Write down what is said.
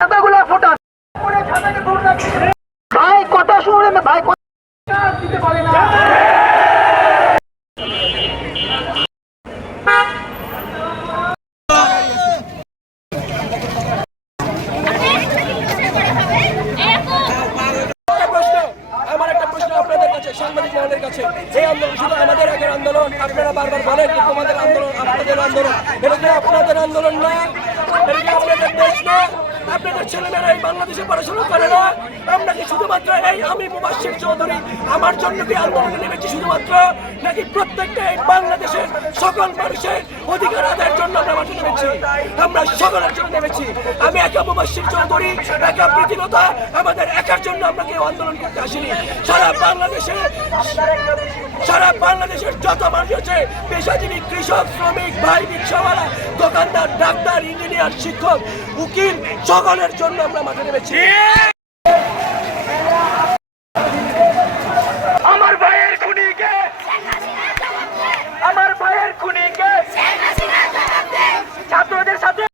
খাতাগুলো ফোটান। ভাই, কথা শুনে ভাই সাংবাদিক মহলের কাছে। এই আন্দোলন আমাদের আগের আন্দোলন, আপনারা বারবার বলেন যে আন্দোলন, আপনাদের আন্দোলন। আপনাদের আন্দোলন না আপনাদের দেশ না। আপনাদের ছেলেমেয়েরা এই বাংলাদেশে পড়াশোনা করে না। শুধুমাত্র এই আমি মুবাসির চৌধুরী, আমার জন্য কি আন্দোলনে নেমেছি শুধুমাত্র? নাকি প্রত্যেকটা বাংলাদেশের সকল মানুষের অধিকার আদায়ের জন্য আমরা মাঠে নেমেছি? আমরা সকলের জন্য নেমেছি। আমি একা মুবাসির চৌধুরী, একা প্রীতিলতা আমাদের একার জন্য আমরা কেউ আন্দোলন করতে আসিনি। সারা বাংলাদেশে, সারা বাংলাদেশের যত মানুষ আছে, পেশাজীবী, কৃষক, শ্রমিক, ভাই, রিক্সাওয়ালা, দোকানদার, ডাক্তার, ইঞ্জিনিয়ার, শিক্ষক, উকিল, সকলের জন্য আমরা মাঠে নেমেছি। ছাত্রদের সাথে